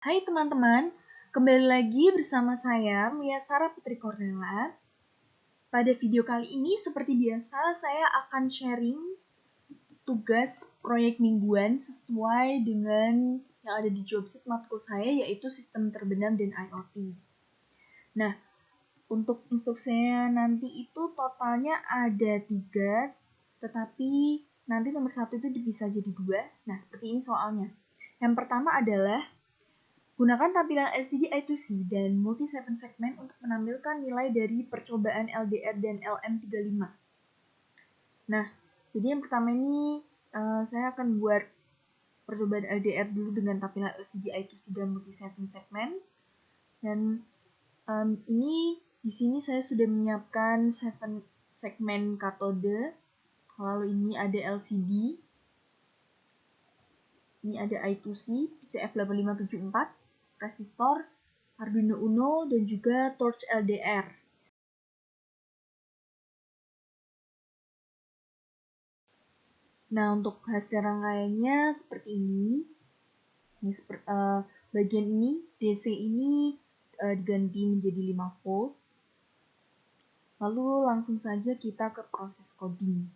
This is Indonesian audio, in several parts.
Hai teman-teman, kembali lagi bersama saya Mia Sarah Putri Cornella. Pada video kali ini seperti biasa saya akan sharing tugas proyek mingguan sesuai dengan yang ada di jobsheet matkul saya, yaitu sistem terbenam dan IoT. Nah, untuk instruksinya nanti itu totalnya ada 3, tetapi nanti nomor 1 itu bisa jadi 2. Nah, seperti ini soalnya. Yang pertama adalah gunakan tampilan LCD I2C dan multi 7 segment untuk menampilkan nilai dari percobaan LDR dan LM35. Nah, jadi yang pertama ini saya akan buat percobaan LDR dulu dengan tampilan LCD I2C dan multi 7 segment. Dan ini di sini saya sudah menyiapkan 7 segmen katode. Lalu ini ada LCD. Ini ada I2C, CF8574, resistor, Arduino Uno, dan juga torch LDR. Nah, untuk hasil rangkaiannya seperti ini. Bagian ini, DC ini diganti menjadi 5 volt. Lalu langsung saja kita ke proses coding.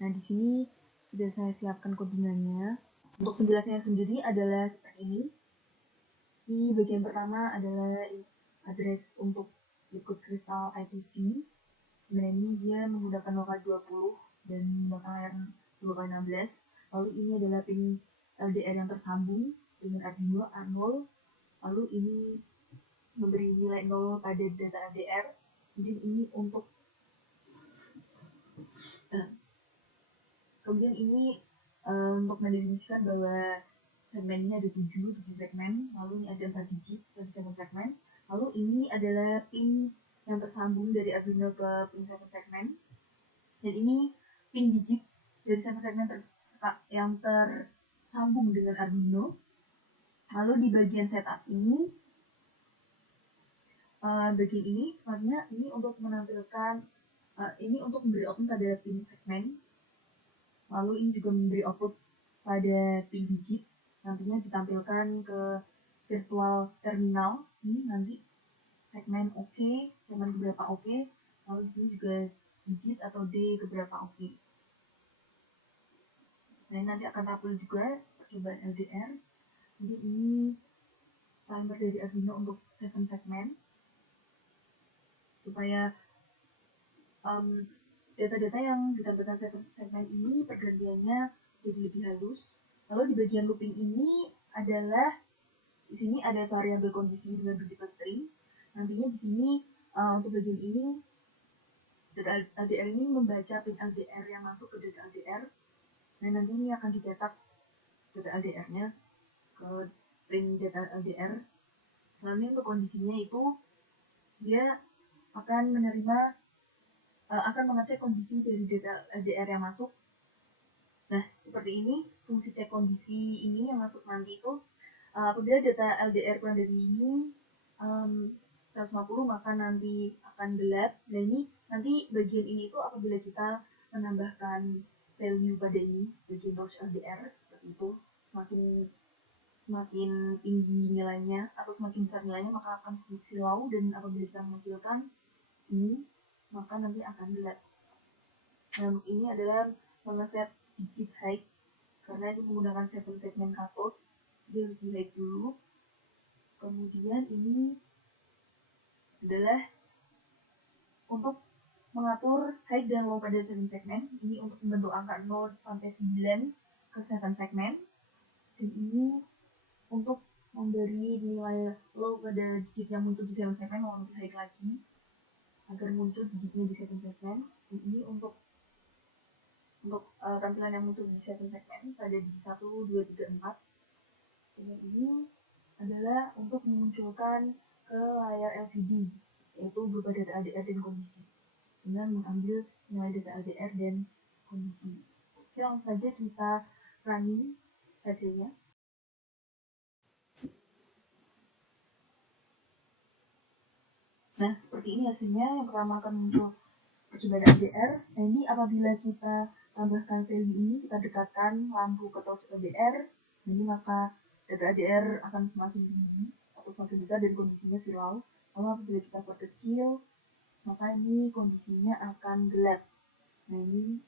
Nah, di sini sudah saya siapkan codingannya. Untuk penjelasannya sendiri adalah seperti ini. Di bagian pertama adalah address untuk liquid crystal I2C. Sebenarnya ini dia menggunakan lokal 20 dan menggunakan layar 2x16. Lalu ini adalah pin LDR yang tersambung dengan Arduino A0. Lalu ini memberi nilai 0 pada data LDR. Kemudian ini untuk untuk mendefinisikan bahwa segmen ini ada 7 segmen, lalu ini ada 4 digit dan 7 segmen. Lalu ini adalah pin yang tersambung dari Arduino ke pin 7 segmen. Dan ini pin digit dari 7 segmen yang tersambung dengan Arduino. Lalu di bagian setup ini, sebenarnya ini untuk menampilkan, ini untuk memberi output pada pin segmen. Lalu ini juga memberi output pada pin digit. Nantinya ditampilkan ke virtual terminal. Ini nanti segmen OK, segmen keberapa OK. Lalu di sini juga digit atau D keberapa OK. Nah, nanti akan tampil juga percobaan LDR. Jadi ini timer dari Arduino untuk 7 segmen. Supaya data-data yang ditampilkan 7 segmen ini pergantiannya jadi lebih halus. Lalu di bagian looping ini adalah di sini ada variabel kondisi dengan begitu string. Nantinya di sini untuk bagian ini data LDR ini membaca pin LDR yang masuk ke data LDR. Dan nanti ini akan dicetak data LDR-nya ke pin data LDR. Lalu untuk kondisinya itu dia akan mengecek kondisi dari data LDR yang masuk. Nah, seperti ini fungsi cek kondisi ini yang masuk nanti itu apabila data LDR kurang dari ini 150 maka nanti akan gelap. Nah, ini nanti bagian ini itu apabila kita menambahkan value pada ini bagian torch LDR seperti itu, semakin tinggi nilainya atau semakin besar nilainya maka akan silau, dan apabila kita mengecilkan ini maka nanti akan gelap. Nah, untuk ini adalah mengeset digit height karena itu menggunakan 7 segmen cathode, dia harus di height dulu. Kemudian ini adalah untuk mengatur height dan low pada 7 segmen. Ini untuk membentuk angka 0 sampai 9 ke 7 segmen. Dan ini untuk memberi nilai low pada digit yang muncul di 7 segmen, lalu height lagi agar muncul digitnya di 7 segmen. Dan ini untuk tampilan yang muncul di 7 segmen pada digit 1, 2, 3, 4. Dan ini adalah untuk memunculkan ke layar LCD, yaitu berupa data LDR dan kondisi, dengan mengambil nilai data LDR dan kondisi. Oke, langsung saja kita running hasilnya. Nah, seperti ini hasilnya. Yang pertama akan muncul percobaan LDR. Nah, ini apabila kita tambahkan value ini, kita dekatkan lampu ke torch LDR, ini maka data LDR akan semakin tinggi atau semakin besar dan kondisinya silau. Lalu apabila kita perkecil, maka ini kondisinya akan gelap. Nah ini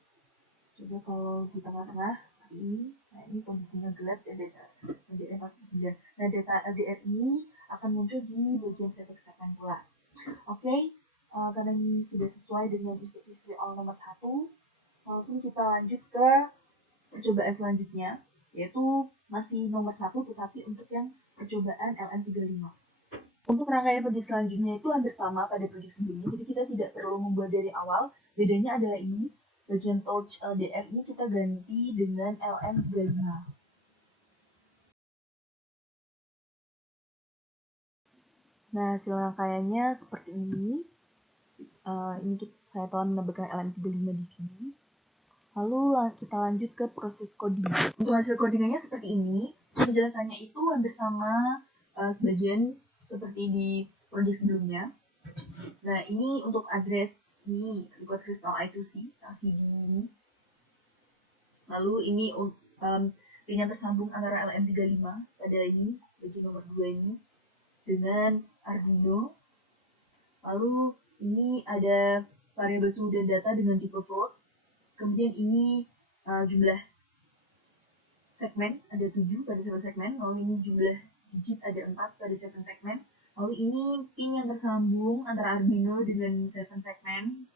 coba kalau di tengah-tengah seperti ini, nah ini kondisinya gelap dan data LDR 49. Nah data LDR ini akan muncul di bagian setting segmen pula. Oke, karena ini sudah sesuai dengan instruksi soal nomor 1, langsung kita lanjut ke percobaan selanjutnya, yaitu masih nomor 1 tetapi untuk yang percobaan LM35. Untuk rangkaian proyek selanjutnya itu hampir sama pada proyek sebelumnya, jadi kita tidak perlu membuat dari awal. Bedanya adalah ini, bagian touch LDR ini kita ganti dengan LM35. Nah, hasil rangkaiannya seperti ini. Ini saya telah menambahkan LM35 di sini. Lalu kita lanjut ke proses coding. Untuk hasil codingannya seperti ini. Penjelasannya itu hampir sama sebagian seperti di proyek sebelumnya. Nah, ini untuk address ini, buat kristal I2C, LCD ini. Lalu ini pin yang tersambung antara LM35 pada ini, bagian nomor 2 ini, dengan Arduino. Lalu ini ada variabel suhu dan data dengan tipe float. Kemudian ini jumlah segmen, ada 7 pada satu segmen. Lalu ini jumlah digit, ada 4 pada satu segmen. Lalu ini pin yang tersambung antara Arduino dengan 7 segmen.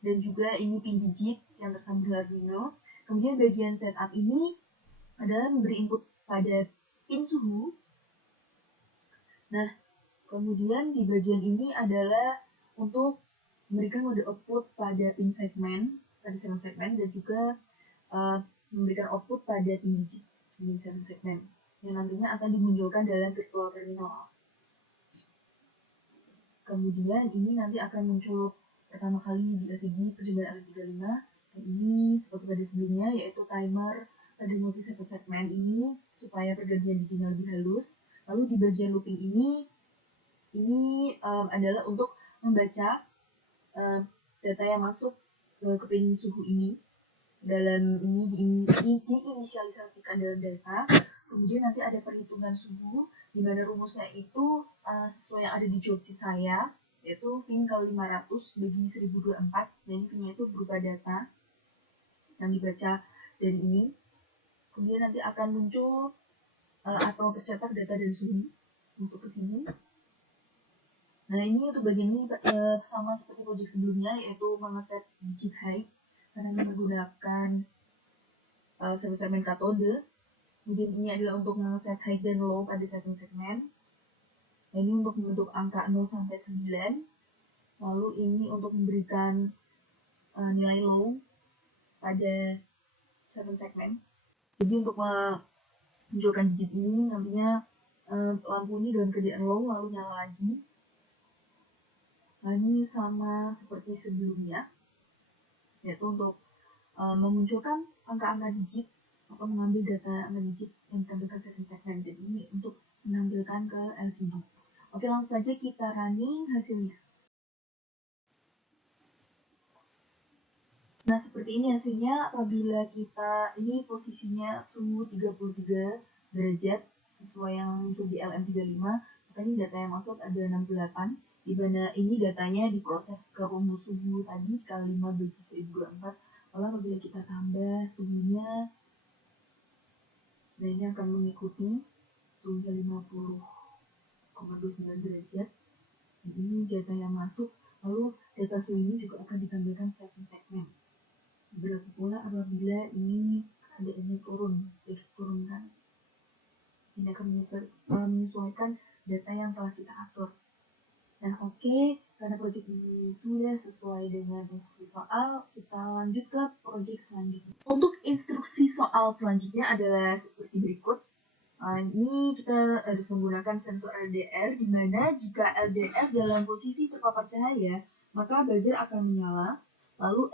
Dan juga ini pin digit yang tersambung dengan Arduino. Kemudian bagian setup ini adalah memberi input pada pin suhu. Nah, kemudian di bagian ini adalah untuk memberikan mode output pada pin segmen, pada segmen, dan juga memberikan output pada pin digit di segmen yang nantinya akan dimunculkan dalam virtual terminal. Kemudian ini nanti akan muncul pertama kali di LCD percobaan LM35, dan ini seperti pada sebelumnya, yaitu timer pada multi segmen ini supaya pergantian digital lebih halus. Lalu di bagian looping ini adalah untuk membaca data yang masuk ke pin suhu ini. Dalam ini diinisialisasikan dalam data. Kemudian nanti ada perhitungan suhu, di mana rumusnya itu sesuai yang ada di job sheet saya, yaitu pin kali 500 bagi 1024, dan pinnya itu berupa data yang dibaca dari ini. Kemudian nanti akan muncul atau tercetak data dan suhu masuk ke sini. Nah ini untuk bagian ini sama seperti project sebelumnya, yaitu mengeset digit height karena menggunakan segmen katode. Kemudian ini adalah untuk mengeset high dan low pada satu segmen. Nah, ini untuk membentuk angka 0 sampai 9. Lalu ini untuk memberikan nilai low pada satu segmen. Jadi untuk menunjukkan digit ini nantinya lampu ini dalam keadaan low lalu nyala lagi. Nah, ini sama seperti sebelumnya, yaitu untuk memunculkan angka-angka digit atau mengambil data angka digit yang ditampilkan segmen. Jadi ini untuk menampilkan ke LCD. Oke, langsung saja kita running hasilnya. Nah, seperti ini hasilnya apabila kita, ini posisinya suhu 33 derajat sesuai yang muncul di LM35. Maka ini data yang masuk ada 68. Di mana ini datanya diproses ke rumus suhu tadi kali 5 bagi 1024. Lalu apabila kita tambah suhunya, nah ini akan mengikuti suhunya 50,29 derajat. Ini data yang masuk. Lalu data suhu ini juga akan ditampilkan segmen. Berapa pula apabila ini keadaannya turunkan. Ini akan menyesuaikan data yang telah kita atur. Nah, oke, karena proyek ini sudah sesuai dengan instruksi soal, kita lanjut ke proyek selanjutnya. Untuk instruksi soal selanjutnya adalah seperti berikut. Ini kita harus menggunakan sensor LDR, di mana jika LDR dalam posisi terpapar cahaya, maka buzzer akan menyala, lalu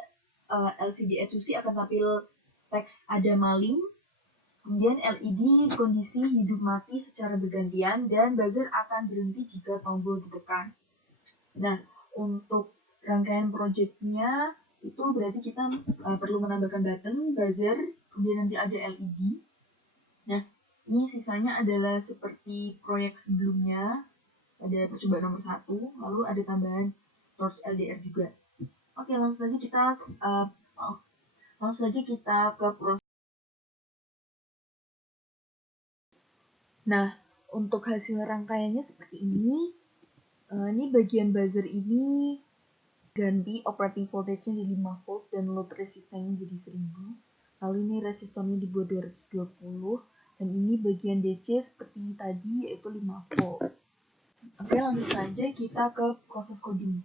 LCD I2C akan tampil teks ada maling, kemudian LED kondisi hidup mati secara bergantian, dan buzzer akan berhenti jika tombol ditekan. Nah, untuk rangkaian projectnya itu berarti kita perlu menambahkan button, buzzer, kemudian nanti ada LED. Nah, Ini sisanya adalah seperti proyek sebelumnya pada percobaan nomor 1, lalu ada tambahan torch LDR juga. Oke, langsung saja kita ke proses. Nah, untuk hasil rangkaiannya seperti ini. Ini bagian buzzer ini ganti operating voltage-nya di 5 volt dan load resistance jadi 1000. Lalu ini resistornya dibuat 220 dan ini bagian DC seperti tadi yaitu 5 volt. Oke, lanjut saja kita ke proses coding.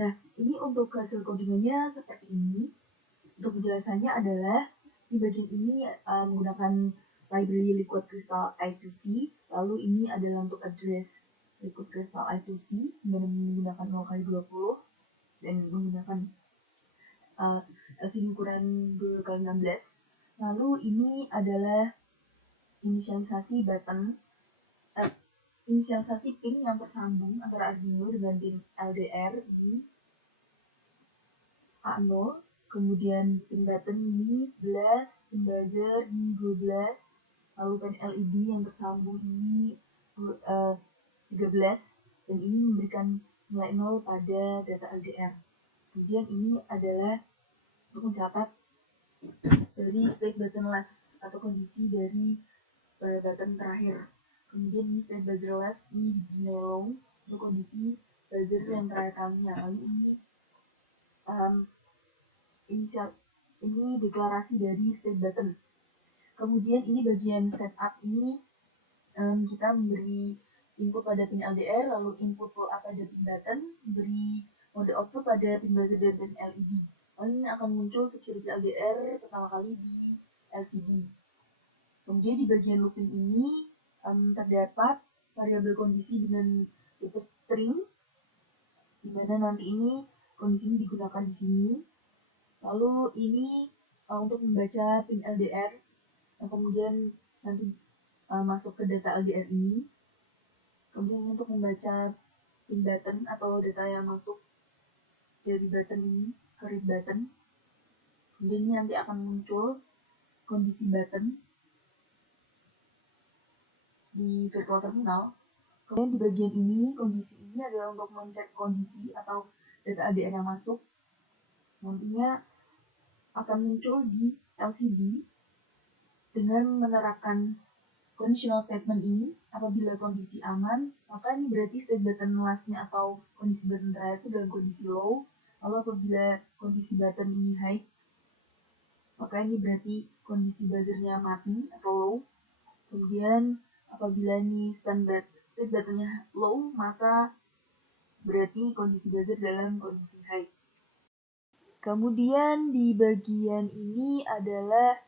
Nah, ini untuk hasil codingannya seperti ini. Untuk penjelasannya adalah di bagian ini menggunakan library Liquid Crystal I2C. Lalu ini adalah untuk address Liquid Crystal I2C dengan menggunakan 0x20 dan menggunakan LCD ukuran 2x16. Lalu ini adalah inisialisasi pin yang tersambung antara Arduino dengan pin LDR ini A0, kemudian pin button ini 11, pin buzzer ini 12, lalu pin LED yang tersambung ini 13, dan ini memberikan nilai 0 pada data LDR. Kemudian ini adalah untuk mencatat dari state buttonless atau kondisi dari button terakhir. Kemudian ini state buzzerless, ini nilai low untuk kondisi buzzer yang terakhir kalinya. Lalu ini deklarasi dari state button. Kemudian ini bagian setup ini kita memberi input pada pin LDR, lalu input pull up pada pin button, beri mode output pada pin buzzer dan pin LED. Lalu ini akan muncul security LDR pertama kali di LCD. Kemudian di bagian looping ini terdapat variabel kondisi dengan tipe string, di mana nanti ini kondisi ini digunakan di sini. Lalu ini untuk membaca pin LDR yang kemudian nanti masuk ke data LDR ini. Kemudian untuk membaca pin button atau data yang masuk dari button ini ke read button. Kemudian ini nanti akan muncul kondisi button di virtual terminal. Kemudian di bagian ini, kondisi ini adalah untuk mencek kondisi atau data LDR yang masuk. Nantinya akan muncul di LCD dengan menerapkan conditional statement ini. Apabila kondisi aman, maka ini berarti state button last-nya atau kondisi button terakhir itu dalam kondisi low. Lalu apabila kondisi button ini high, maka ini berarti kondisi buzzernya mati atau low. Kemudian apabila ini state buttonnya low, maka berarti kondisi buzzer dalam kondisi high. Kemudian di bagian ini adalah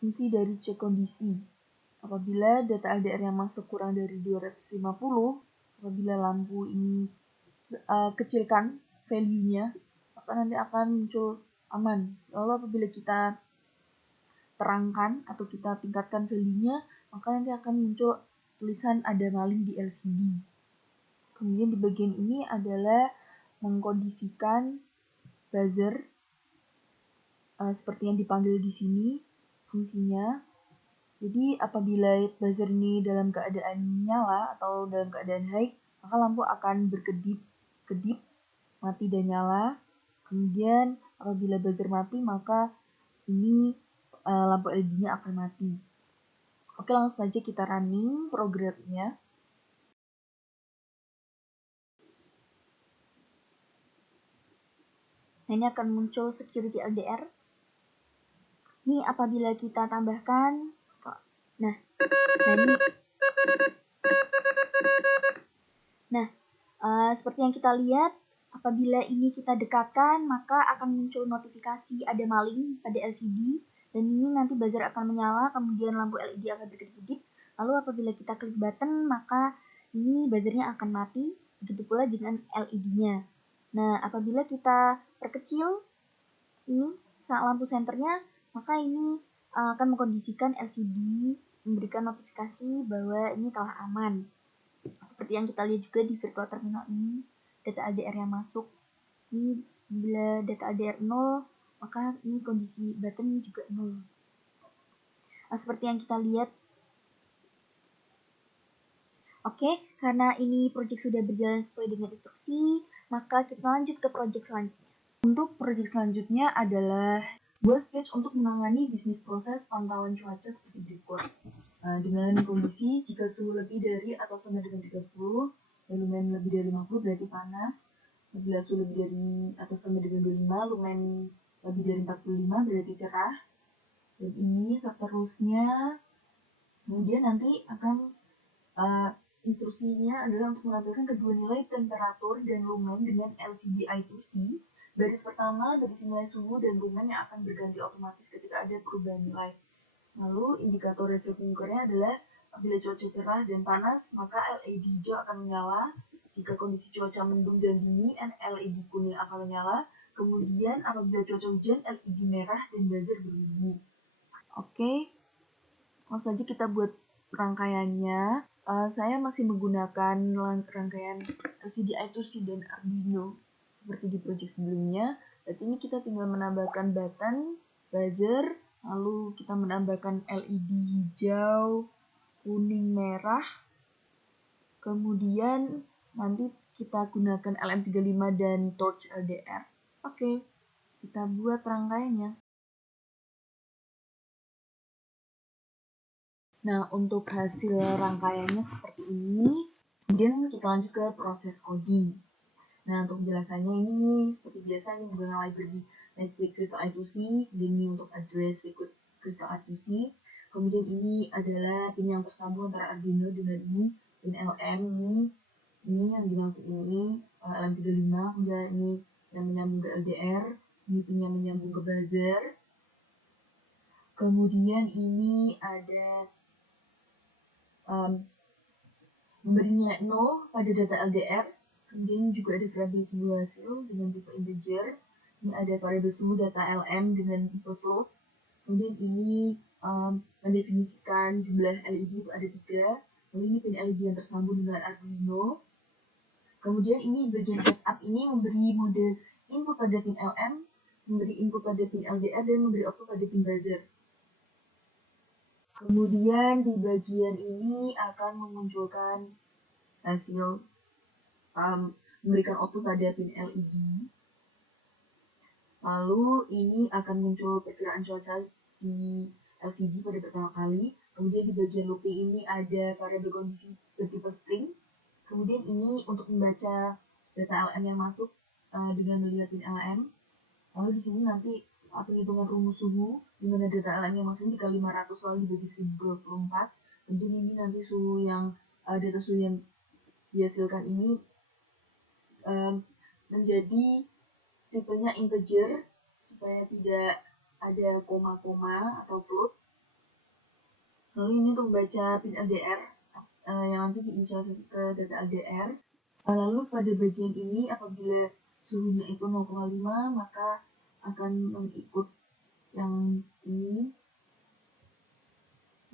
fungsi dari cek kondisi. Apabila data LDR yang masuk kurang dari 250, apabila lampu ini kecilkan value-nya, maka nanti akan muncul aman. Lalu apabila kita terangkan atau kita tingkatkan value-nya, maka nanti akan muncul tulisan ada maling di LCD. Kemudian di bagian ini adalah mengkondisikan buzzer seperti yang dipanggil di sini fungsinya. Jadi apabila buzzer ini dalam keadaan nyala atau dalam keadaan high, maka lampu akan berkedip, mati dan nyala. Kemudian apabila buzzer mati, maka ini lampu LED-nya akan mati. Oke, langsung saja kita running programnya. Nah, ini akan muncul security LDR. Ini apabila kita tambahkan, nah ini, seperti yang kita lihat, apabila ini kita dekatkan, maka akan muncul notifikasi ada maling pada LCD, dan ini nanti buzzer akan menyala, kemudian lampu LED akan berkedip-kedip. Lalu apabila kita klik button, maka ini buzzernya akan mati, begitu pula dengan LED-nya. Nah, apabila kita perkecil ini lampu senternya, maka ini akan mengkondisikan LCD memberikan notifikasi bahwa ini telah aman. Seperti yang kita lihat juga di virtual terminal ini, data LDR yang masuk. Ini bila data LDR 0, maka ini kondisi button juga 0. Seperti yang kita lihat Oke, karena ini proyek sudah berjalan sesuai dengan instruksi, maka kita lanjut ke proyek selanjutnya. Untuk proyek selanjutnya adalah buat sketch untuk menangani bisnis proses pantauan cuaca seperti berikut. Dengan kondisi jika suhu lebih dari atau sama dengan 30, dan lumen lebih dari 50 berarti panas. Apabila suhu lebih dari atau sama dengan 25, lumen lebih dari 45 berarti cerah. Dan ini seterusnya. Kemudian nanti akan instruksinya adalah untuk menampilkan kedua nilai temperatur dan lumen dengan LCD I2C. Baris pertama berisi nilai suhu dan lumen yang akan berganti otomatis ketika ada perubahan nilai. Lalu indikator resiko pengukurnya adalah apabila cuaca cerah dan panas, maka LED hijau akan menyala. Jika kondisi cuaca mendung dan dingin, LED kuning akan menyala. Kemudian apabila cuaca hujan, LED merah dan buzzer berbunyi. Oke, langsung saja kita buat rangkaiannya. Saya masih menggunakan rangkaian LCD I2C dan Arduino seperti di project sebelumnya. Berarti ini kita tinggal menambahkan button, buzzer, lalu kita menambahkan LED hijau, kuning, merah. Kemudian nanti kita gunakan LM35 dan torch LDR. Oke, kita buat rangkaiannya. Nah, untuk hasil rangkaiannya seperti ini. Kemudian kita lanjut ke proses coding. Nah, untuk penjelasannya ini seperti biasa ini menggunakan library Liquid Crystal I2C, kemudian ini untuk address Liquid Crystal I2C. Kemudian ini adalah pin yang tersambung antara Arduino dengan ini, pin LM ini yang dimaksud ini LM35, kemudian ini yang menyambung ke LDR, ini pin yang menyambung ke buzzer. Kemudian ini ada memberi nilai 0 pada data LDR. Kemudian juga ada variabel suhu hasil dengan tipe integer. Ini ada variabel suhu data LM dengan tipe float. Kemudian ini mendefinisikan jumlah LED itu ada 3. Lalu ini pin LED yang tersambung dengan Arduino. Kemudian ini bagian setup ini memberi mode input pada pin LM, memberi input pada pin LDR, dan memberi output pada pin buzzer. Kemudian di bagian ini akan memunculkan hasil memberikan output pada pin LED. Lalu ini akan muncul perkiraan cuaca di LCD pada pertama kali. Kemudian di bagian looping ini ada variabel kondisi bertipe string. Kemudian ini untuk membaca data LM yang masuk dengan melihat pin LM. Lalu di sini nanti penghitungan rumus suhu di mana data LM yang masuk dikali 500 lalu dibagi 1024. Tentunya ini nanti suhu yang data suhu yang dihasilkan ini menjadi tipenya integer supaya tidak ada koma-koma atau float. Lalu ini untuk membaca pin LDR yang nanti diinisialisasi ke data LDR. Lalu pada bagian ini apabila suhunya itu 0,5 maka akan mengikut yang ini,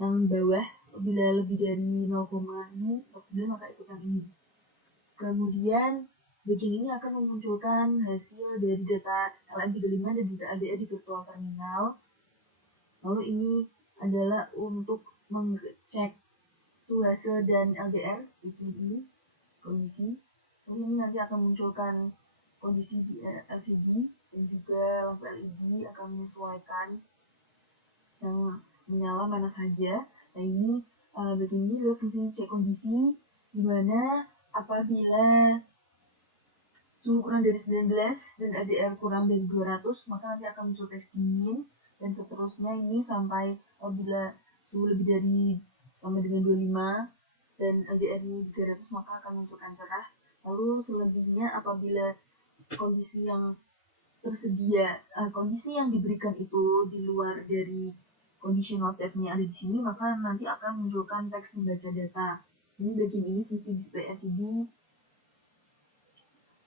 yang bawah. Apabila lebih dari 0,9 maka ikut yang ini. Kemudian bagian ini akan memunculkan hasil dari data LM35 dan data LDR di virtual terminal. Lalu ini adalah untuk mengecek suhu hasil dan LDR di ini kondisi. Lalu ini nanti akan memunculkan kondisi di LCD dan juga lampu LED akan menyesuaikan yang menyala mana saja. Nah ini bagian ini adalah fungsi cek kondisi di mana apabila suhu kurang dari 19 dan LDR kurang dari 200 maka nanti akan muncul teks dingin dan seterusnya ini sampai apabila suhu lebih dari sama dengan 25 dan LDR ini 300 maka akan munculkan cerah. Lalu selebihnya apabila kondisi yang tersedia, kondisi yang diberikan itu di luar dari conditional statement yang ada di sini maka nanti akan munculkan teks membaca data. Ini bagian ini fungsi display LCD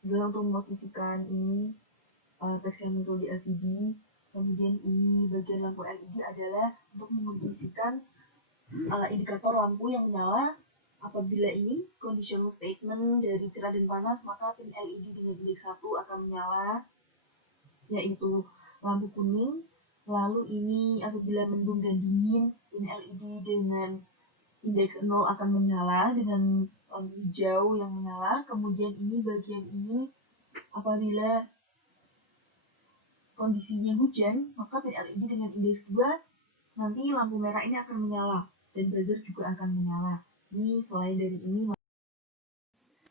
adalah untuk memposisikan ini teks yang muncul di LCD. Kemudian ini bagian lampu LED adalah untuk memposisikan indikator lampu yang menyala. Apabila ini conditional statement dari cerah dan panas maka pin LED dengan indeks 1 akan menyala, yaitu lampu kuning. Lalu ini apabila mendung dan dingin pin LED dengan indeks 0 akan menyala dengan lampu hijau yang menyala, kemudian ini bagian ini apabila kondisinya hujan, maka pin LED dengan indeks 2 nanti lampu merah ini akan menyala dan buzzer juga akan menyala. Ini selain dari ini.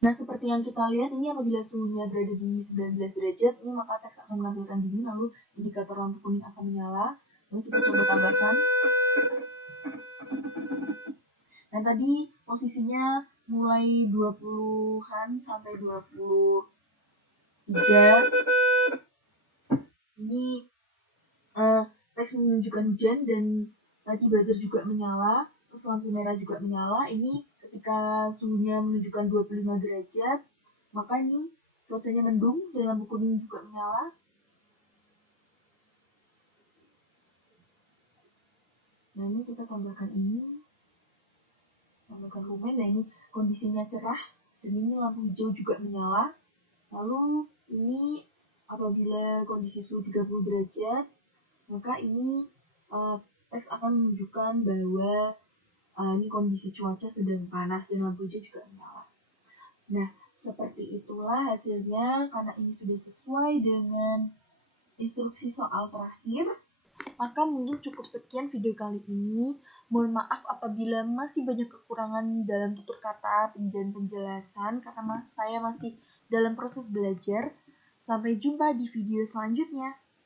Nah, seperti yang kita lihat ini apabila suhunya berada di 19 derajat, ini maka teks akan menampilkan dingin, lalu indikator lampu kuning akan menyala. Lalu kita coba tambahkan. Nah, tadi posisinya mulai 20-an sampai 23. Ini teks menunjukkan hujan dan tadi buzzer juga menyala, terus lampu merah juga menyala. Ini ketika suhunya menunjukkan 25 derajat, maka ini cuacanya mendung dan lampu kuning juga menyala. Nah, ini kita tambahkan tambahkan lumen. Nah, ini kondisinya cerah dan ini lampu hijau juga menyala. Lalu ini apabila kondisi suhu 30 derajat, maka ini teks akan menunjukkan bahwa ini kondisi cuaca sedang panas dan lampu hijau juga menyala. Nah, seperti itulah hasilnya karena ini sudah sesuai dengan instruksi soal terakhir. Maka mungkin cukup sekian video kali ini. Mohon maaf apabila masih banyak kekurangan dalam tutur kata dan penjelasan karena saya masih dalam proses belajar. Sampai jumpa di video selanjutnya.